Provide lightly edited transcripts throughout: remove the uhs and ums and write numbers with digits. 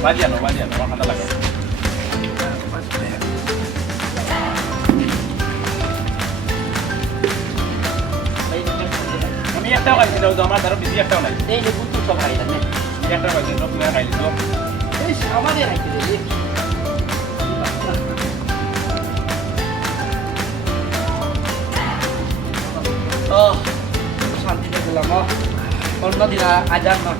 Bagian, makan lagi. Kami yang tahu kan kita udah makan, tapi dia tahu nggak? Ini butuh sama kalian nih. Dia tahu kan kita punya kali itu. Ini sama dia lagi deh. Oh, শান্তি দেখলাম অন্যদিন আজান না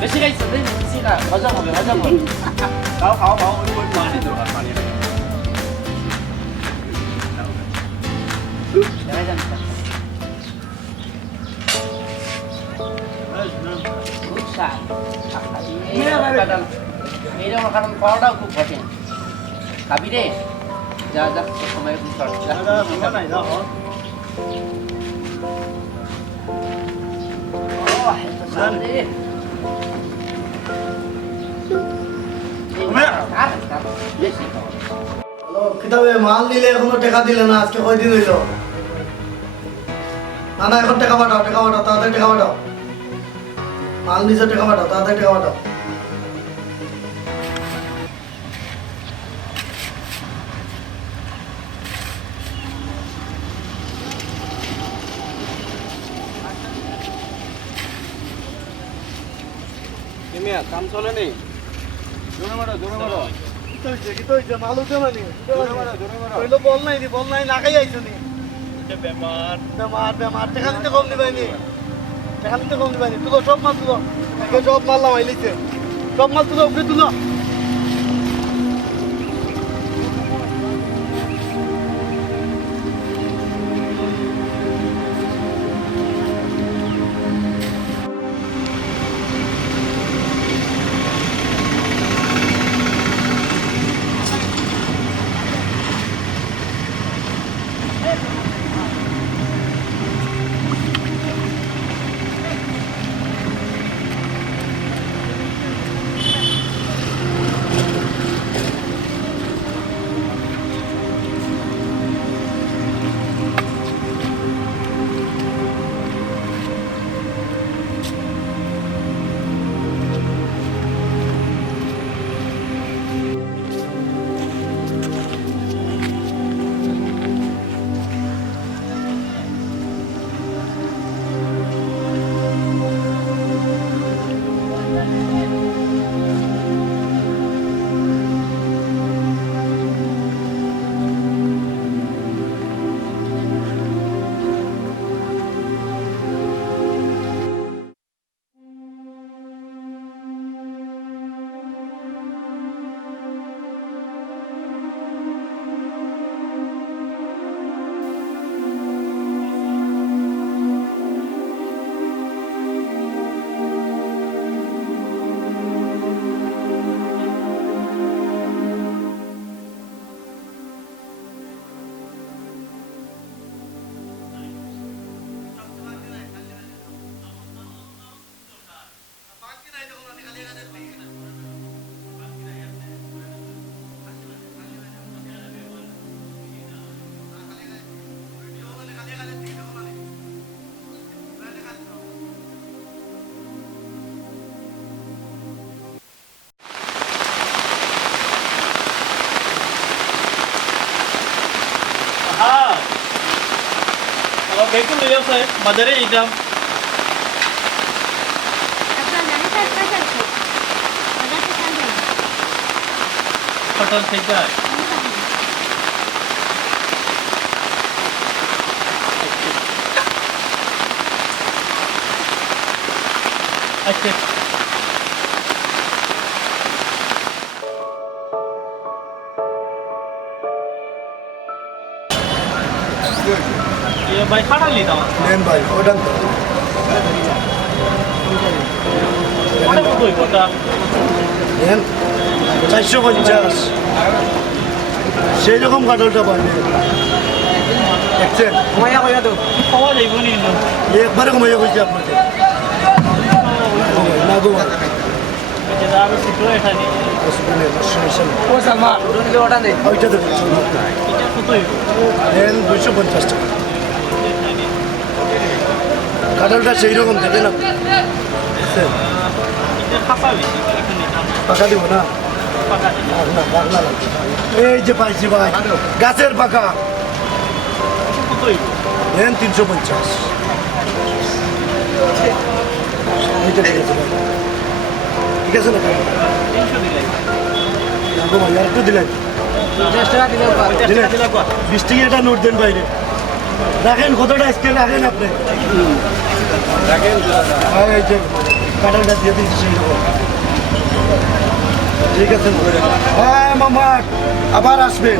বেশি খাইছে বেশি না হজম হবে খাও ওই পানি দরকার পানি লাগে এইরকম কারণ খাওয়াটাও খুব কঠিন খাবি রে যা যা সময় কিতাবে মাল দিলে এখনো টাকা দিলে না আজকে কয়দিন হইল না এখন টাকা পাঠাও তাড়াতাড়ি টাকা পাঠাও মাল নিচে টাকা পাঠাও তাড়াতাড়ি টাকা পাঠাও কাম চলে নি জোরে মারো কি তো হইছে মাল উঠে মানে কইলো বল নাই না খাই আইছো নি বেমার টাকা দিতে কম দিবাইনি তুলো সব মাল তুলো সব মাল লাগাইলিছে সব মাল তুলো উপরে তুলো Betul ya saya, madare idam. Hotel থেকে আচ্ছা ये भाई खाना ली था নেন ভাই ওটা অনেক কতই কথা নেন 450 সেই রকম কাটলটা পানি দেখছেন কমাইয়া কইয়া দাও পাওয়া যাইব নি একবারে কমাইয়া কইছি আপনাদের না গো যে দারু সিটো এখানে ও সালমা রুনলে ওটা দে ওইটা তো এটা কতই নেন 250 টাকা কাঁঠালটা সেই রকম থাকে না পাকা দিব না পাকলা লাগবে এই যে পাইছি ভাই গাছের পাকা দেন 350 এইটা ঠিক আছে ভাই ঠিক আছে না 300 দিলাই ভাই আর একটু দিলেন 50 টাকা দিলে 20 টাকা নোট দেন বাইরে রাখেন কতটা স্কেল রাখেন আপনি রাখেন এই যে কাঁঠালটা দিয়ে দিচ্ছি সেই রকম ঠিক আছে হ্যাঁ মামা আবার আসবেন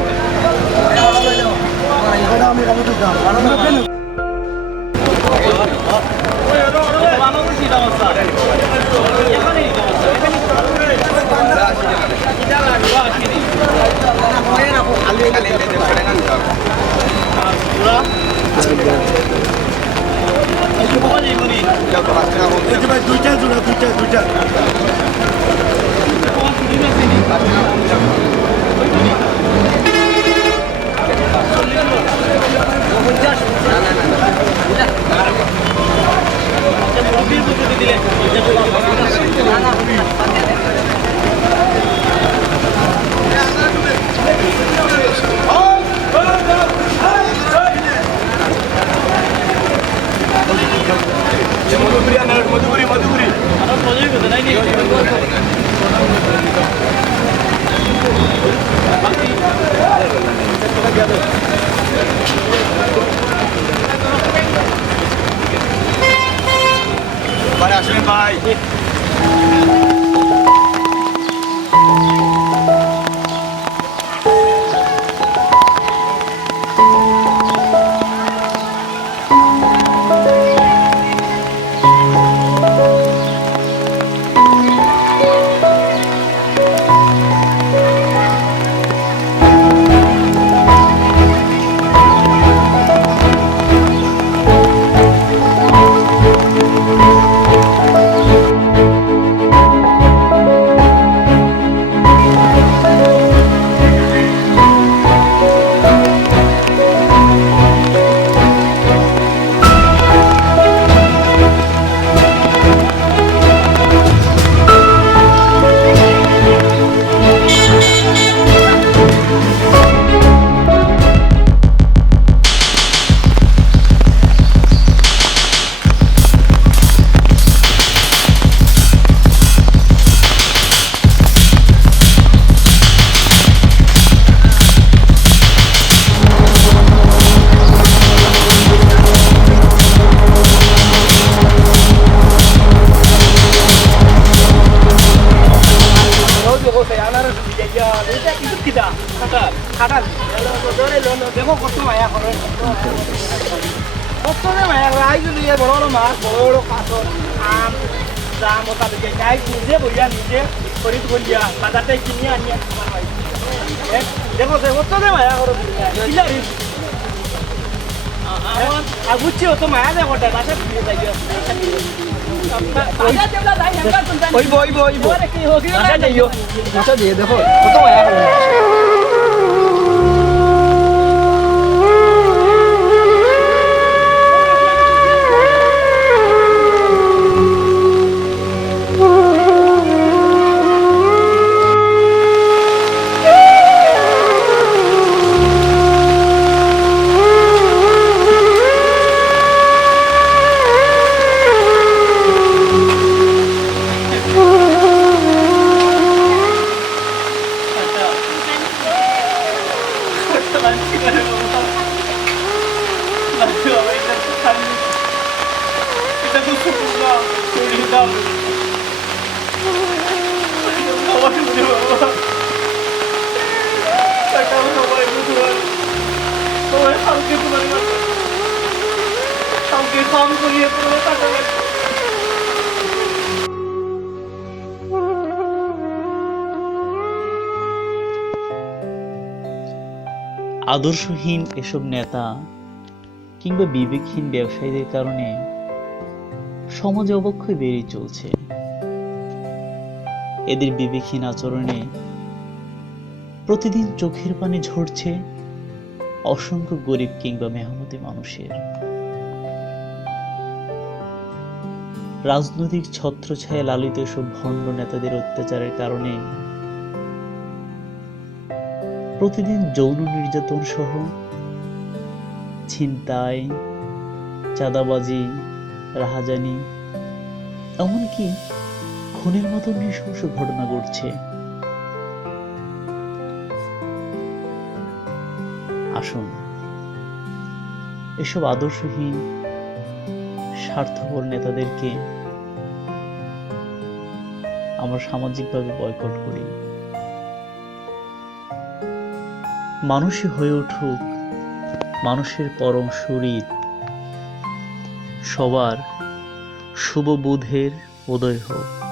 এটা আমি কালো দাম ভাই দুইটা জোড়া দুইটা আসবেন ভাই দেখো কত মায়া করে কত মায়া করে আই যদি বড় বড় মাছ বড় বড় কাতল আম জাম ওটা দিকে যাই নিজে বইয়া নিজে খরিদ করিয়া বাজারতে কিনে আনিয়া তোমার ভাই দেখো কত মায়া করে কিলারি বুঝছি অত মায়া দেয় ওটা বাসা দিয়ে যাই দেখো কত মায়া করে আদর্শহীন এসব নেতা কিংবা বিবেকহীন ব্যবসায়ীদের কারণে সমাজে অবক্ষয় বেড়েই চলছে। এদের বিবেকহীন আচরণে প্রতিদিন চোখের পানি ঝরছে অসংখ্য গরিব কিংবা মেহনতি মানুষের। রাজনৈতিক ছত্রছায়া লালিত এসব ভণ্ড নেতাদের অত্যাচারের কারণে প্রতিদিন যৌন নির্যাতন সহ ছিনতাই, চাঁদাবাজি, রাহাজানি, এমনকি খুনের মতো নৃশংস ঘটনা ঘটছে। আসুন এসব আদর্শহীন স্বার্থপর নেতাদেরকে আমরা সামাজিকভাবে বয়কট করি। মানুষই হয়ে উঠুক মানুষের পরম শরীর, সবার শুভ বুধের উদয় হোক।